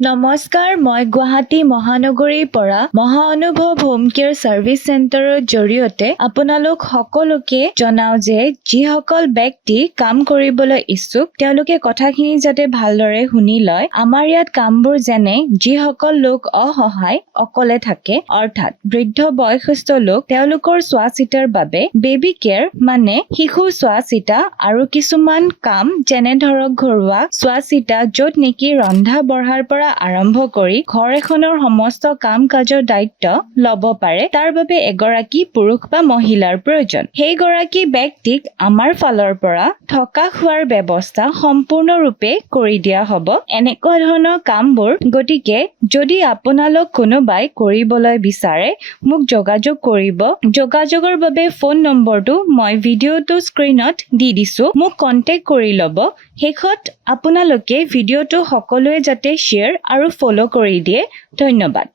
নমস্কাৰ, মই গুৱাহাটী মহানগৰীৰ পৰা মহা অনুভৱ হোম কেয়াৰ চাৰ্ভিচ চেণ্টাৰৰ জৰিয়তে আপোনালোক সকলোকে জনাও যে যিসকল ব্যক্তি কাম কৰিবলৈ ইচ্ছুক তেওঁলোকে কথাখিনি যাতে ভালদৰে শুনি লয়। আমাৰ ইয়াত কামবোৰ যেনে যিসকল লোক অসহায় অকলে থাকে অৰ্থাৎ বৃদ্ধ বয়সস্থ লোক তেওঁলোকৰ চোৱা চিতাৰ বাবে বেবী কেয়াৰ মানে শিশু চোৱা চিতা আৰু কিছুমান কাম যেনে ধৰক ঘৰুৱা চোৱা চিতা য'ত নেকি ৰন্ধা বঢ়াৰ পৰা আৰম্ভ কৰি ঘৰ এখনৰ সমস্ত কাম কাজৰ দায়িত্ব ল'ব পাৰে তাৰ বাবে এগৰাকী পুৰুষ বা মহিলাৰ প্ৰয়োজন। সেইগৰাকী ব্যক্তিক আমাৰ ফালৰ পৰা থকা খোৱাৰ ব্যৱস্থা সম্পূৰ্ণৰূপে কৰি দিয়া হ'ব এনেকুৱা ধৰণৰ কামবোৰ। গতিকে যদি আপোনালোক কোনোবাই কৰিবলৈ বিচাৰে মোক যোগাযোগ কৰিব। যোগাযোগৰ বাবে ফোন নম্বৰটো মই ভিডিঅ'টো স্ক্ৰীনত দি দিছো, মোক কন্টেক্ট কৰি ল'ব। শেষত আপোনালোকে ভিডিঅ'টো সকলোৱে যাতে শ্বেয়াৰ আৰু ফলো কৰি দিয়ে। ধন্যবাদ।